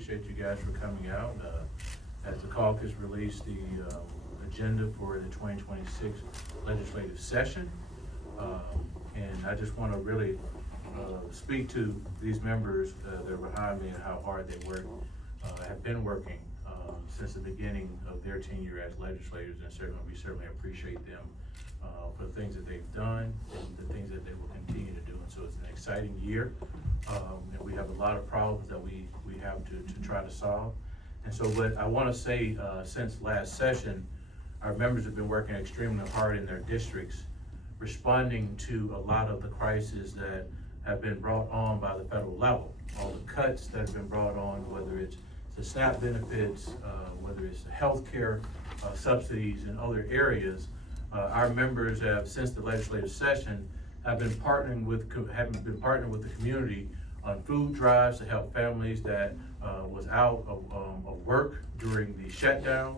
appreciate you guys for coming out. As the caucus released the agenda for the 2026 legislative session. And I just want to really speak to these members that are behind me and how hard they have been working since the beginning of their tenure as legislators, and we certainly appreciate them for the things that they've done and the things that they will continue to do. And so it's an exciting year, and we have a lot of problems that we have to try to solve. And so what I want to say, since last session, our members have been working extremely hard in their districts, responding to a lot of the crises that have been brought on by the federal level. All the cuts that have been brought on, whether it's the SNAP benefits, whether it's the healthcare subsidies in other areas. Our members have, since the legislative session, have been partnering with the community on food drives to help families that was out of work during the shutdown,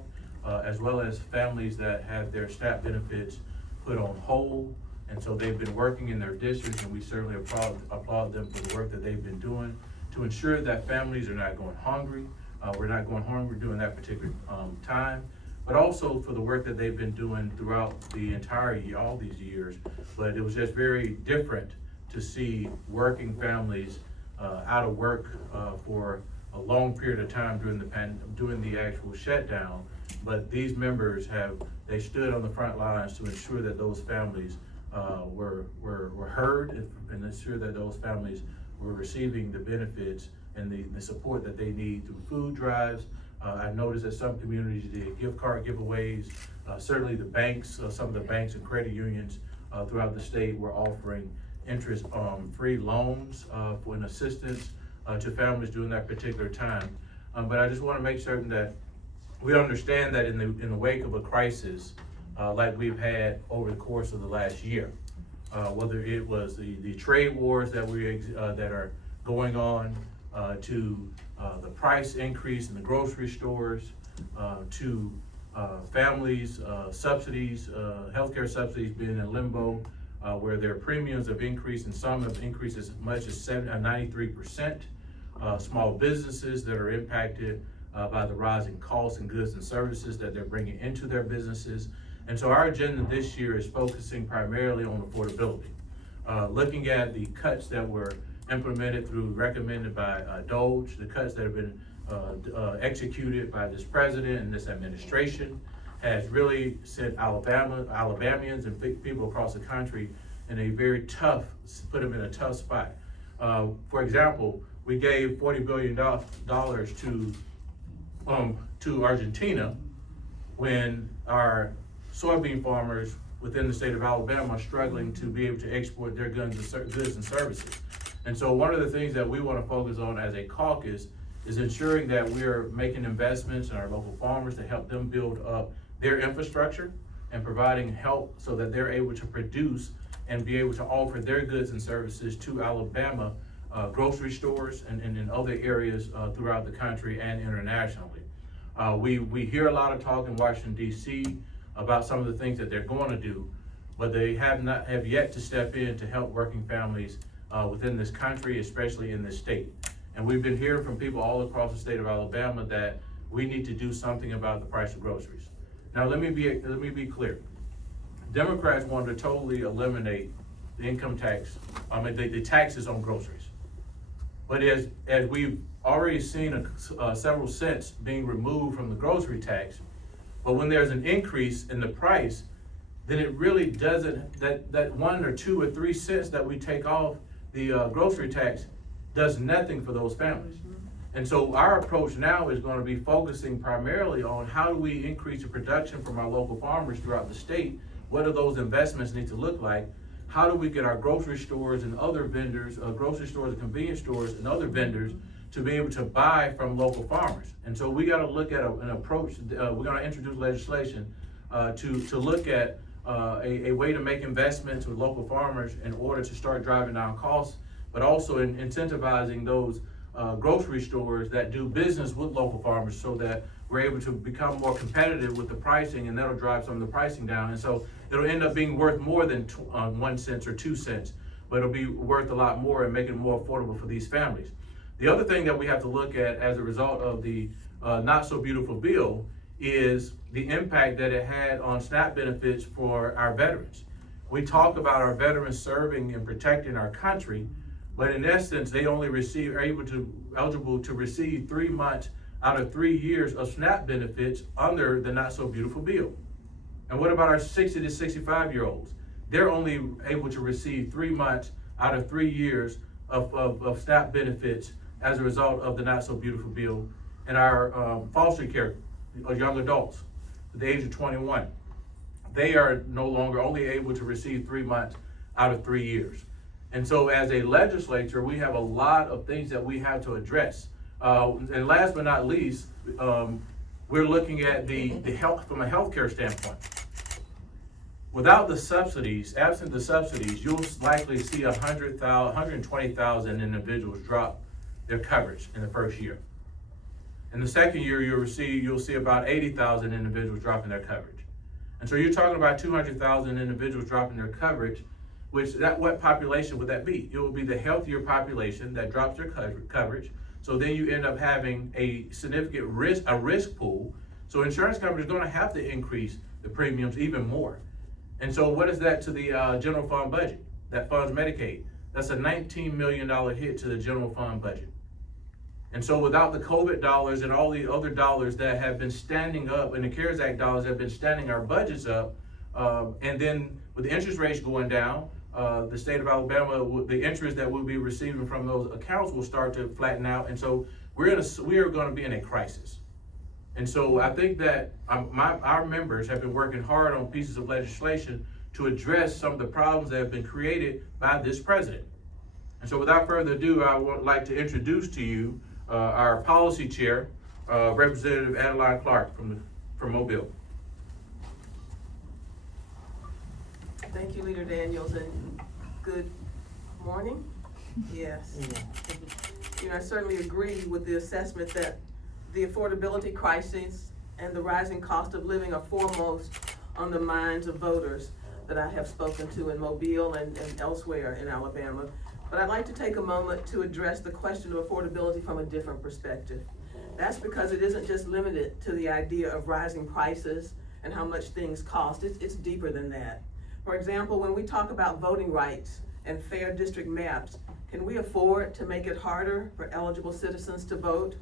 as well as families that had their SNAP benefits put on hold. And so they've been working in their districts, and we certainly applaud them for the work that they've been doing to ensure that families are not going hungry. We're not going hungry during that particular time, but also for the work that they've been doing throughout the entire year, all these years. But it was just very different to see working families out of work for a long period of time during the actual shutdown. But these members they stood on the front lines to ensure that those families were heard and ensure that those families were receiving the benefits and the support that they need through food drives. I noticed that some communities did gift card giveaways. Certainly the banks, some of the banks and credit unions throughout the state were offering interest-free loans for an assistance to families during that particular time. But I just want to make certain that we understand that in the wake of a crisis like we've had over the course of the last year, whether it was the trade wars that are going on, to the price increase in the grocery stores, to families, subsidies, healthcare subsidies being in limbo, where their premiums have increased, and some have increased as much as 93%. Small businesses that are impacted by the rising costs and goods and services that they're bringing into their businesses. And so our agenda this year is focusing primarily on affordability, looking at the cuts that were recommended by DOGE, the cuts that have been executed by this president and this administration has really set Alabamians and people across the country in a very put them in a tough spot. For example, we gave $40 billion to Argentina when our soybean farmers within the state of Alabama are struggling to be able to export their goods and services. And so one of the things that we want to focus on as a caucus is ensuring that we are making investments in our local farmers to help them build up their infrastructure and providing help so that they're able to produce and be able to offer their goods and services to Alabama grocery stores and in other areas throughout the country and internationally. We hear a lot of talk in Washington, D.C. about some of the things that they're going to do, but they have yet to step in to help working families within this country, especially in this state. And we've been hearing from people all across the state of Alabama that we need to do something about the price of groceries. Now, let me be clear. Democrats want to totally eliminate the income tax, the taxes on groceries. But as we've already seen several cents being removed from the grocery tax, but when there's an increase in the price, then it really doesn't, that 1 or 2 or 3 cents that we take off the grocery tax does nothing for those families. And so our approach now is going to be focusing primarily on how do we increase the production from our local farmers throughout the state? What do those investments need to look like? How do we get our grocery stores and other vendors, grocery stores and convenience stores and other vendors to be able to buy from local farmers? And so we got to look at an approach, we're going to introduce legislation to look at a way to make investments with local farmers in order to start driving down costs, but also incentivizing those grocery stores that do business with local farmers so that we're able to become more competitive with the pricing, and that'll drive some of the pricing down. And so it'll end up being worth more than 1 cent or 2 cents, but it'll be worth a lot more and make it more affordable for these families. The other thing that we have to look at as a result of the not so beautiful bill is the impact that it had on SNAP benefits for our veterans. We talk about our veterans serving and protecting our country, but in essence, they only are eligible to receive 3 months out of 3 years of SNAP benefits under the not so beautiful bill. And what about our 60 to 65-year-olds? They're only able to receive 3 months out of 3 years of SNAP benefits as a result of the not so beautiful bill. And our foster care young adults at the age of 21, they are no longer only able to receive 3 months out of 3 years. And so as a legislature, we have a lot of things that we have to address. And last but not least, we're looking at the health from a healthcare standpoint. Without the subsidies, absent the subsidies, you'll likely see 120,000 individuals drop their coverage in the first year. In the second year, you'll see about 80,000 individuals dropping their coverage. And so you're talking about 200,000 individuals dropping their coverage, what population would that be? It will be the healthier population that drops their coverage. So then you end up having a significant risk pool. So insurance companies are going to have to increase the premiums even more. And so what is that to the general fund budget that funds Medicaid? That's a $19 million hit to the general fund budget. And so without the COVID dollars and all the other dollars that have been standing up, and the CARES Act dollars have been standing our budgets up, and then with the interest rates going down, the state of Alabama, the interest that we'll be receiving from those accounts will start to flatten out. And so we are going to be in a crisis. And so I think that our members have been working hard on pieces of legislation to address some of the problems that have been created by this president. And so without further ado, I would like to introduce to you our policy chair, Representative Clarke from Mobile. Thank you, Leader Daniels, and good morning. Yes. I certainly agree with the assessment that the affordability crisis and the rising cost of living are foremost on the minds of voters that I have spoken to in Mobile and elsewhere in Alabama. But I'd like to take a moment to address the question of affordability from a different perspective. That's because it isn't just limited to the idea of rising prices and how much things cost. It's deeper than that. For example, when we talk about voting rights and fair district maps, can we afford to make it harder for eligible citizens to vote?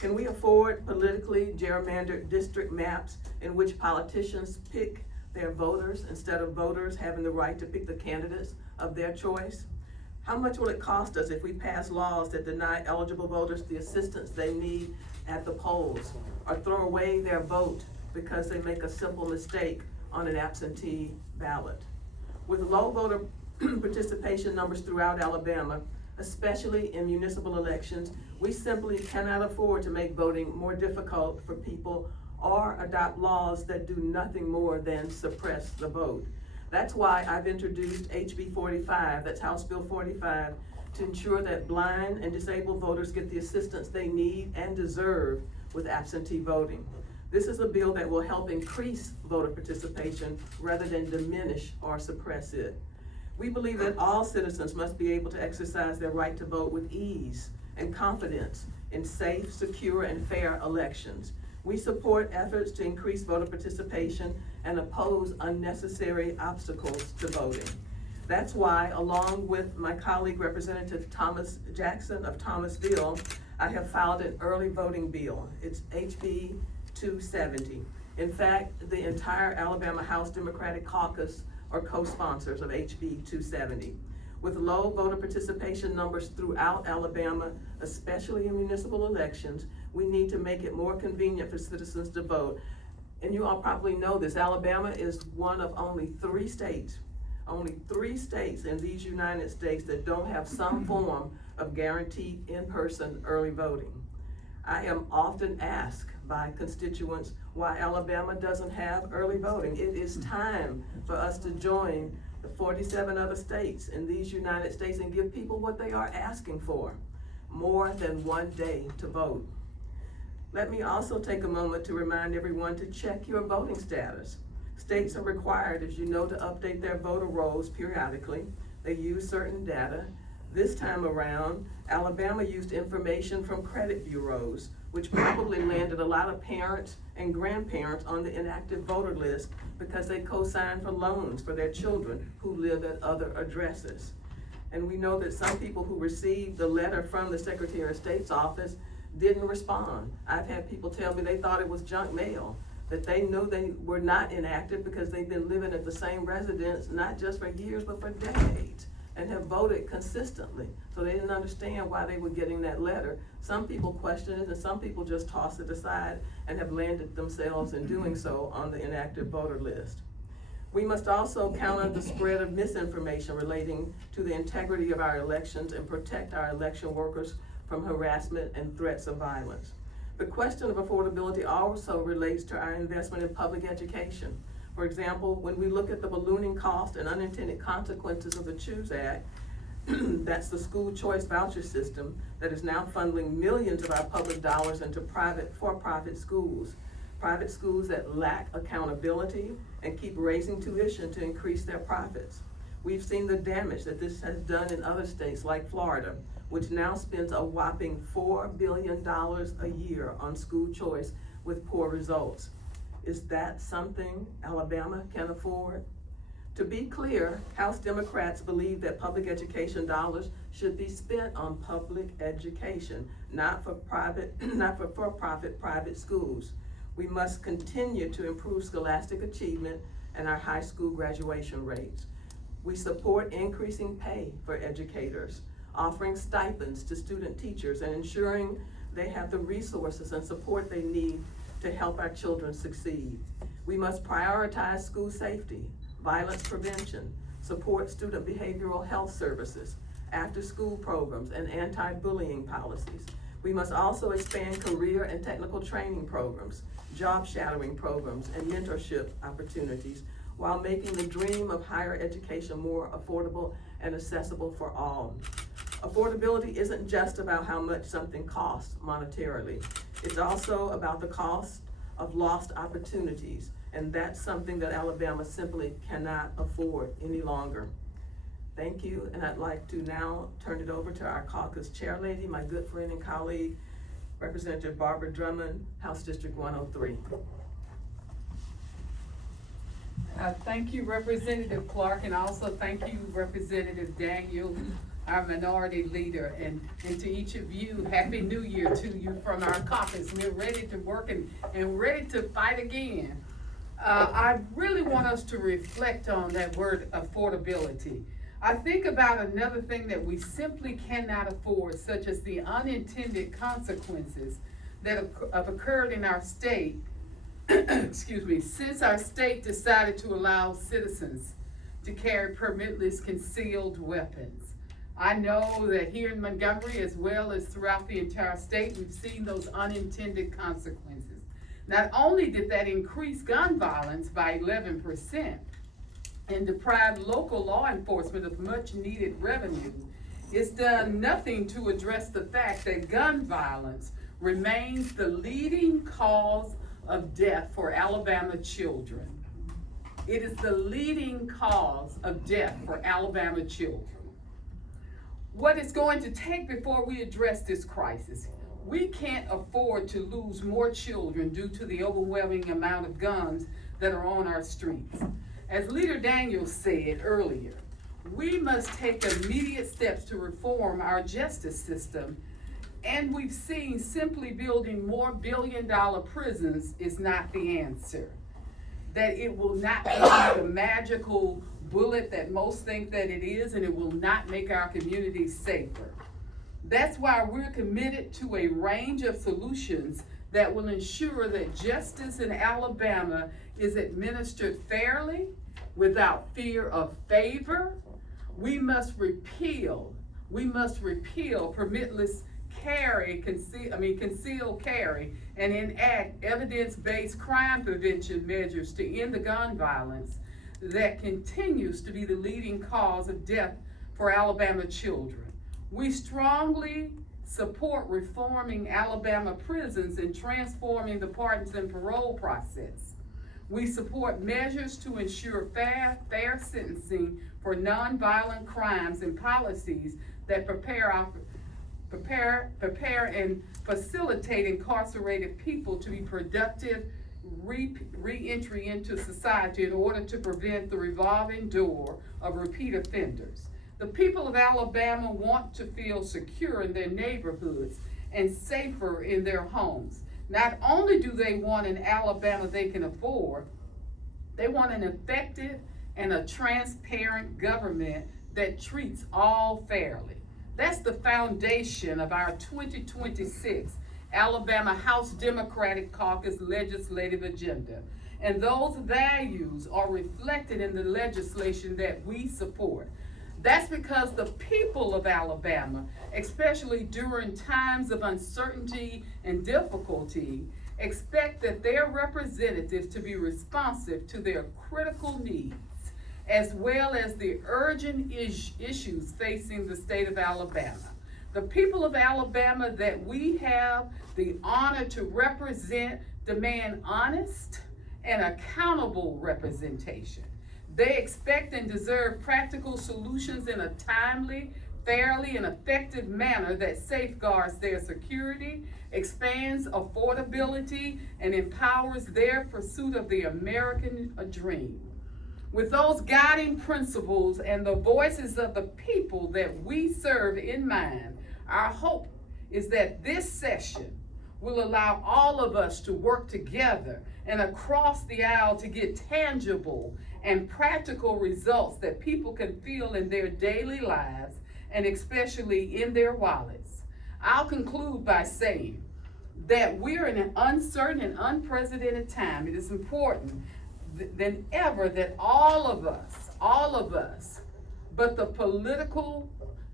Can we afford politically gerrymandered district maps in which politicians pick their voters instead of voters having the right to pick the candidates of their choice? How much will it cost us if we pass laws that deny eligible voters the assistance they need at the polls, or throw away their vote because they make a simple mistake on an absentee ballot? With low voter participation numbers throughout Alabama, especially in municipal elections, we simply cannot afford to make voting more difficult for people or adopt laws that do nothing more than suppress the vote. That's why I've introduced HB 45, that's House Bill 45, to ensure that blind and disabled voters get the assistance they need and deserve with absentee voting. This is a bill that will help increase voter participation rather than diminish or suppress it. We believe that all citizens must be able to exercise their right to vote with ease and confidence in safe, secure, and fair elections. We support efforts to increase voter participation and oppose unnecessary obstacles to voting. That's why, along with my colleague Representative Thomas Jackson of Thomasville, I have filed an early voting bill. It's HB 270. In fact, the entire Alabama House Democratic Caucus are co-sponsors of HB 270. With low voter participation numbers throughout Alabama, especially in municipal elections, we need to make it more convenient for citizens to vote. And you all probably know this, Alabama is one of only three states in these United States that don't have some form of guaranteed in-person early voting. I am often asked by constituents why Alabama doesn't have early voting. It is time for us to join the 47 other states in these United States and give people what they are asking for, more than 1 day to vote. Let me also take a moment to remind everyone to check your voting status. States are required, as you know, to update their voter rolls periodically. They use certain data. This time around, Alabama used information from credit bureaus, which probably landed a lot of parents and grandparents on the inactive voter list because they co-signed for loans for their children who live at other addresses. And we know that some people who received the letter from the Secretary of State's office didn't respond. I've had people tell me they thought it was junk mail, that they knew they were not inactive because they've been living at the same residence, not just for years, but for decades, and have voted consistently. So they didn't understand why they were getting that letter. Some people questioned it, and some people just tossed it aside and have landed themselves in doing so on the inactive voter list. We must also counter the spread of misinformation relating to the integrity of our elections and protect our election workers from harassment and threats of violence. The question of affordability also relates to our investment in public education. For example, when we look at the ballooning cost and unintended consequences of the CHOOSE Act, that's the school choice voucher system that is now funneling millions of our public dollars into private for-profit schools that lack accountability and keep raising tuition to increase their profits. We've seen the damage that this has done in other states like Florida, which now spends a whopping $4 billion a year on school choice with poor results. Is that something Alabama can afford? To be clear, House Democrats believe that public education dollars should be spent on public education, not for for-profit private schools. We must continue to improve scholastic achievement and our high school graduation rates. We support increasing pay for educators, offering stipends to student teachers, and ensuring they have the resources and support they need to help our children succeed. We must prioritize school safety, violence prevention, support student behavioral health services, after-school programs, and anti-bullying policies. We must also expand career and technical training programs, job shadowing programs, and mentorship opportunities, while making the dream of higher education more affordable and accessible for all. Affordability isn't just about how much something costs monetarily. It's also about the cost of lost opportunities, and that's something that Alabama simply cannot afford any longer. Thank you, and I'd like to now turn it over to our caucus chairlady, my good friend and colleague, Representative Barbara Drummond, House District 103. Thank you, Representative Clarke, and also thank you, Representative Daniel, our minority leader, and to each of you, Happy New Year to you from our caucus. We're ready to work and ready to fight again. I really want us to reflect on that word affordability. I think about another thing that we simply cannot afford, such as the unintended consequences that have occurred in our state excuse me, since our state decided to allow citizens to carry permitless concealed weapons. I know that here in Montgomery, as well as throughout the entire state, we've seen those unintended consequences. Not only did that increase gun violence by 11% and deprive local law enforcement of much needed revenue, it's done nothing to address the fact that gun violence remains the leading cause of death for Alabama children. It is the leading cause of death for Alabama children. What it's going to take before we address this crisis, we can't afford to lose more children due to the overwhelming amount of guns that are on our streets. As Leader Daniels said earlier, we must take immediate steps to reform our justice system. And we've seen simply building more billion-dollar prisons is not the answer. That it will not be the magical bullet that most think that it is, and it will not make our communities safer. That's why we're committed to a range of solutions that will ensure that justice in Alabama is administered fairly, without fear of favor. We must repeal permitless concealed carry, and enact evidence-based crime prevention measures to end the gun violence that continues to be the leading cause of death for Alabama children. We strongly support reforming Alabama prisons and transforming the pardons and parole process. We support measures to ensure fair sentencing for nonviolent crimes and policies that prepare and facilitate incarcerated people to be productive re-entry into society in order to prevent the revolving door of repeat offenders. The people of Alabama want to feel secure in their neighborhoods and safer in their homes. Not only do they want an Alabama they can afford, they want an effective and a transparent government that treats all fairly. That's the foundation of our 2026 Alabama House Democratic Caucus legislative agenda. And those values are reflected in the legislation that we support. That's because the people of Alabama, especially during times of uncertainty and difficulty, expect that their representatives to be responsive to their critical needs, as well as the urgent issues facing the state of Alabama. The people of Alabama that we have the honor to represent demand honest and accountable representation. They expect and deserve practical solutions in a timely, fairly, and effective manner that safeguards their security, expands affordability, and empowers their pursuit of the American dream. With those guiding principles and the voices of the people that we serve in mind, our hope is that this session will allow all of us to work together and across the aisle to get tangible and practical results that people can feel in their daily lives and especially in their wallets. I'll conclude by saying that we're in an uncertain and unprecedented time. It is important than ever that all of us, but the political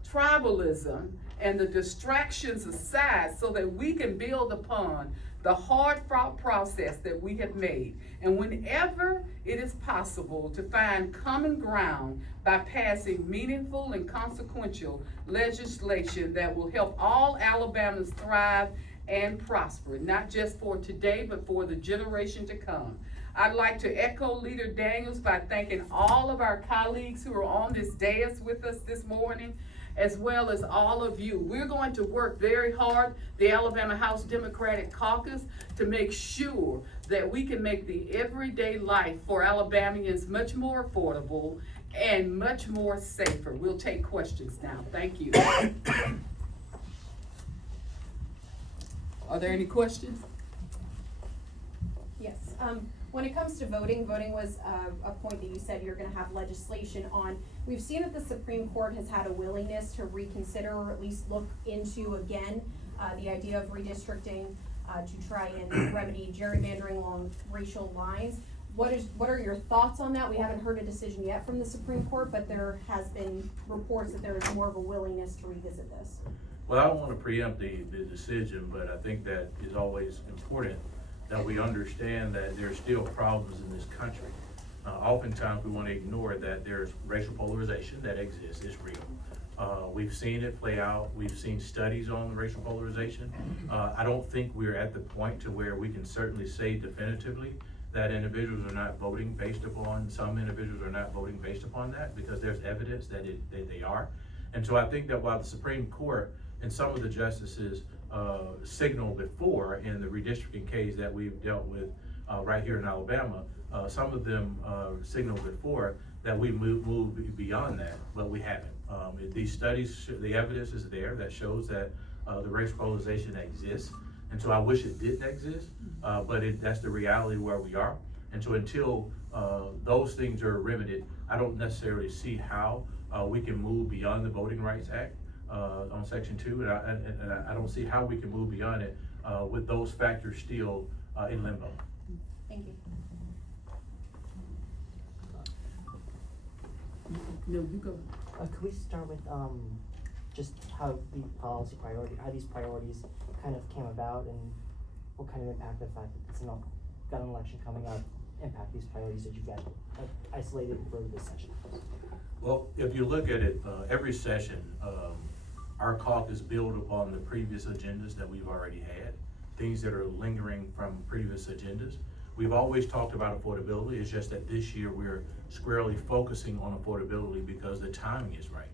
tribalism and the distractions aside so that we can build upon the hard-fought process that we have made. And whenever it is possible to find common ground by passing meaningful and consequential legislation that will help all Alabamans thrive and prosper, not just for today, but for the generation to come. I'd like to echo Leader Daniels by thanking all of our colleagues who are on this dais with us this morning, as well as all of you. We're going to work very hard, the Alabama House Democratic Caucus, to make sure that we can make the everyday life for Alabamians much more affordable and much more safer. We'll take questions now. Thank you. Are there any questions? Yes. When it comes to voting was a point that you said you're gonna have legislation on. We've seen that the Supreme Court has had a willingness to reconsider or at least look into again the idea of redistricting to try and remedy gerrymandering along racial lines. What are your thoughts on that? We haven't heard a decision yet from the Supreme Court, but there has been reports that there is more of a willingness to revisit this. Well, I don't want to preempt the decision, but I think that is always important that we understand that there's still problems in this country. Oftentimes we want to ignore that there's racial polarization that exists, it's real. We've seen it play out, we've seen studies on racial polarization. I don't think we're at the point to where we can certainly say definitively that individuals are not voting based upon, some individuals are not voting based upon that, because there's evidence that they are. And so I think that while the Supreme Court and some of the justices signaled before in the redistricting case that we've dealt with right here in Alabama, some of them signaled before that we move beyond that, but we haven't. These studies, the evidence is there that shows that the racial polarization exists, and so I wish it didn't exist, but that's the reality where we are. And so until those things are remedied, I don't necessarily see how we can move beyond the Voting Rights Act on Section 2, and I don't see how we can move beyond it with those factors still in limbo. Thank you. No, you go. Could we start with just how these priorities kind of came about, and what kind of impact the fact that it's got an election coming up impact these priorities that you guys isolated for this session? Well, if you look at it, every session, our caucus build upon the previous agendas that we've already had, things that are lingering from previous agendas. We've always talked about affordability. It's just that this year we're squarely focusing on affordability because the timing is right.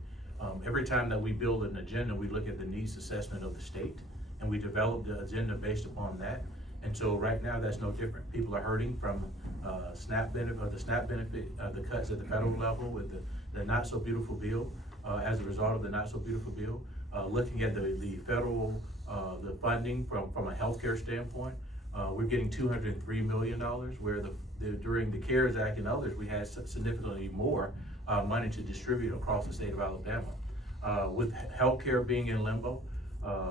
Every time that we build an agenda, we look at the needs assessment of the state, and we develop the agenda based upon that. And so right now, that's no different. People are hurting from SNAP benefit, or the SNAP benefit, the cuts at the federal level with the not so beautiful bill, as a result of the not so beautiful bill. Looking at the federal, the funding from a healthcare standpoint, we're getting $203 million, where during the CARES Act and others, we had significantly more money to distribute across the state of Alabama. With healthcare being in limbo,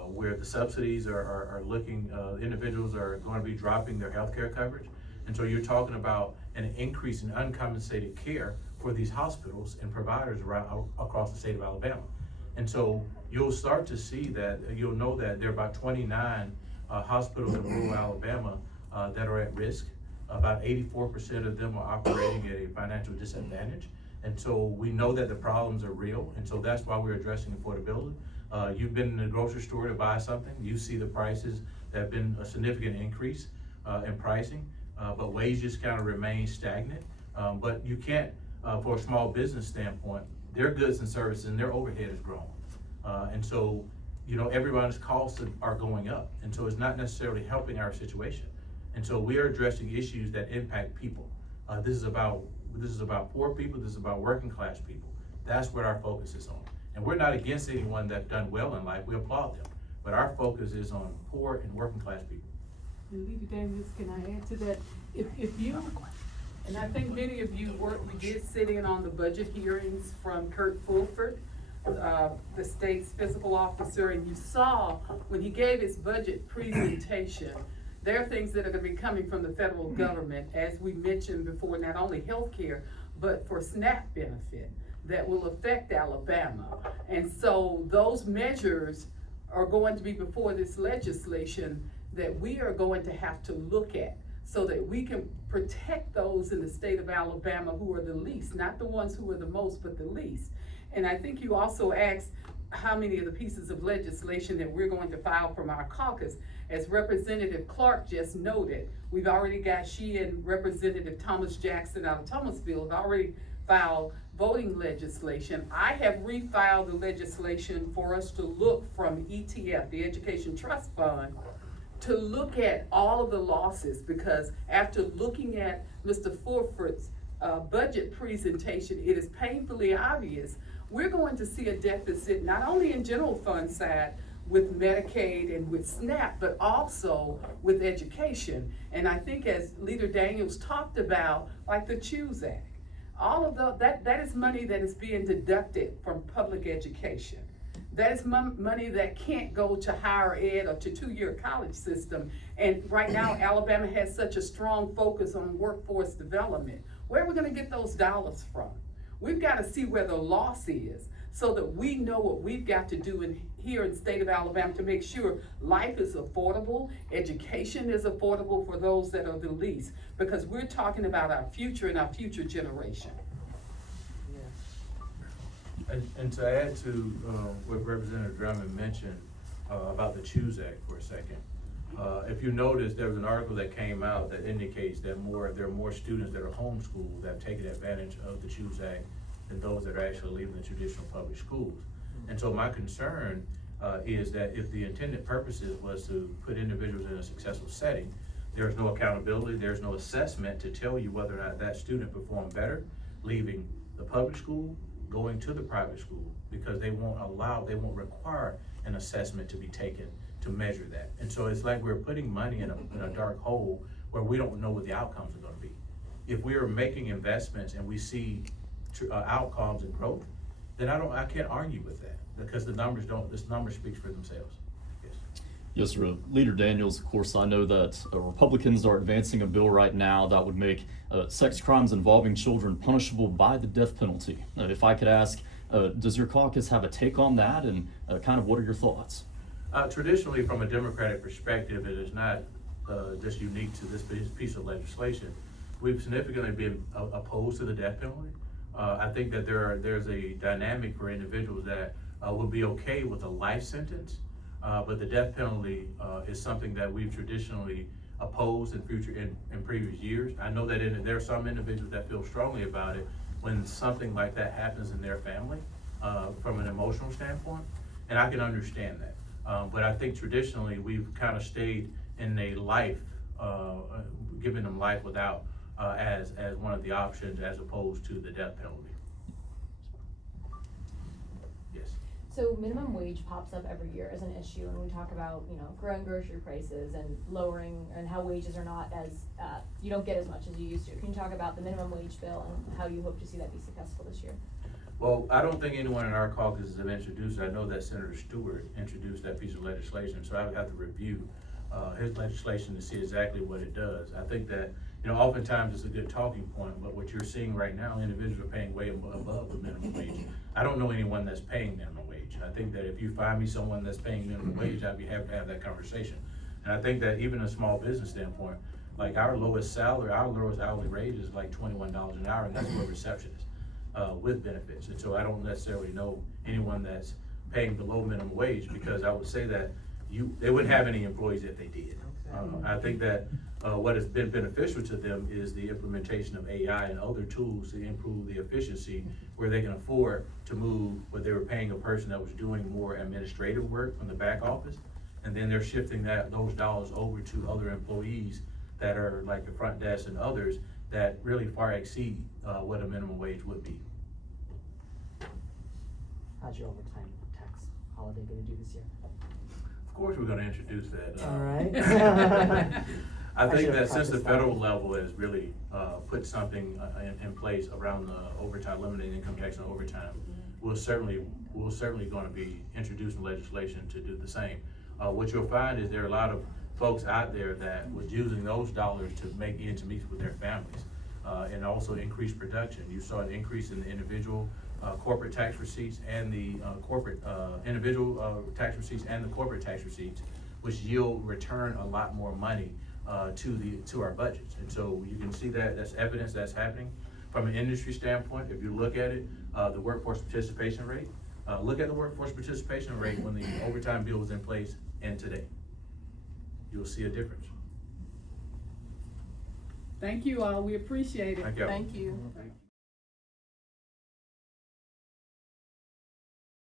where the subsidies are looking, individuals are going to be dropping their healthcare coverage. And so you're talking about an increase in uncompensated care for these hospitals and providers across the state of Alabama. And so you'll start to see that, you'll know that there are about 29 hospitals in rural Alabama that are at risk. About 84% of them are operating at a financial disadvantage. And so we know that the problems are real, and so that's why we're addressing affordability. You've been in the grocery store to buy something, you see the prices, there have been a significant increase in pricing, but wages kind of remain stagnant. But you can't, for a small business standpoint, their goods and services and their overhead is growing. And so, everybody's costs are going up, and so it's not necessarily helping our situation. And so we are addressing issues that impact people. This is about poor people, this is about working class people. That's what our focus is on. And we're not against anyone that's done well in life, we applaud them. But our focus is on poor and working class people. And Leader Daniels, can I add to that? If you, and I think many of you we did sit in on the budget hearings from Kurt Fulford, the state's fiscal officer, and you saw when he gave his budget presentation, there are things that are gonna be coming from the federal government, as we mentioned before, not only healthcare, but for SNAP benefit that will affect Alabama. And so those measures are going to be before this legislation that we are going to have to look at so that we can protect those in the state of Alabama who are the least, not the ones who are the most, but the least. And I think you also asked how many of the pieces of legislation that we're going to file from our caucus. As Representative Clarke just noted, we've already got, she and Representative Thomas Jackson out of Thomasville have already filed voting legislation. I have refiled the legislation for us to look from ETF, the Education Trust Fund, to look at all of the losses, because after looking at Mr. Fulford's budget presentation, it is painfully obvious we're going to see a deficit not only in general fund side with Medicaid and with SNAP, but also with education. And I think as Leader Daniels talked about, like the CHOOSE Act, all of that is money that is being deducted from public education. That is money that can't go to higher ed or to two-year college system. And right now, Alabama has such a strong focus on workforce development. Where are we gonna get those dollars from? We've gotta see where the loss is so that we know what we've got to do here in the state of Alabama to make sure life is affordable, education is affordable for those that are the least, because we're talking about our future and our future generation. And to add to what Representative Drummond mentioned about the CHOOSE Act for a second, if you notice, there was an article that came out that indicates that there are more students that are homeschooled that have taken advantage of the CHOOSE Act than those that are actually leaving the traditional public schools. And so my concern is that if the intended purposes was to put individuals in a successful setting, there's no accountability, there's no assessment to tell you whether or not that student performed better leaving the public school, going to the private school, because they won't require an assessment to be taken to measure that. And so it's like we're putting money in a dark hole where we don't know what the outcomes are gonna be. If we are making investments and we see outcomes and growth, then I can't argue with that, because this number speaks for themselves. Yes. Yes, sir. Leader Daniels, of course, I know that Republicans are advancing a bill right now that would make sex crimes involving children punishable by the death penalty. If I could ask, does your caucus have a take on that, and kind of what are your thoughts? Traditionally, from a Democratic perspective, it is not just unique to this piece of legislation. We've significantly been opposed to the death penalty. I think that there's a dynamic for individuals that will be okay with a life sentence, but the death penalty is something that we've traditionally opposed in previous years. I know that there are some individuals that feel strongly about it when something like that happens in their family. from an emotional standpoint, and I can understand that. But I think traditionally, we've kind of stayed in a life, giving them life without, as one of the options, as opposed to the death penalty. Yes. So minimum wage pops up every year as an issue, and we talk about, you know, growing grocery prices and lowering, and how wages are not as, you don't get as much as you used to. Can you talk about the minimum wage bill and how you hope to see that be successful this year? Well, I don't think anyone in our caucus has introduced it. I know that Senator Stewart introduced that piece of legislation, so I would have to review his legislation to see exactly what it does. I think that, you know, oftentimes it's a good talking point, but what you're seeing right now, individuals are paying way above the minimum wage. I don't know anyone that's paying minimum wage. I think that if you find me someone that's paying minimum wage, I'd be happy to have that conversation. And I think that even a small business standpoint, like our lowest hourly rate is like $21 an hour, and that's for a receptionist, with benefits. And so I don't necessarily know anyone that's paying below minimum wage, because I would say that they wouldn't have any employees if they did. I think that what has been beneficial to them is the implementation of AI and other tools to improve the efficiency, where they can afford to move what they were paying a person that was doing more administrative work from the back office, and then they're shifting those dollars over to other employees that are like the front desk and others that really far exceed what a minimum wage would be. How's your overtime tax holiday gonna do this year? Of course, we're gonna introduce that. All right. I think should've that since the practiced federal that. level has really put something in place around the overtime, eliminating income tax on overtime, we're certainly gonna be introducing legislation to do the same. What you'll find is there are a lot of folks out there that was using those dollars to make ends meet with their families, and also increase production. You saw an increase in the individual corporate tax receipts and the individual tax receipts and the corporate tax receipts, which return a lot more money to our budgets. And so you can see that that's evidence that's happening. From an industry standpoint, if you look at it, the workforce participation rate, look at the workforce participation rate when the overtime bill was in place and today. You'll see a difference. Thank you all, we appreciate it. Thank you. Thank you. Thank you.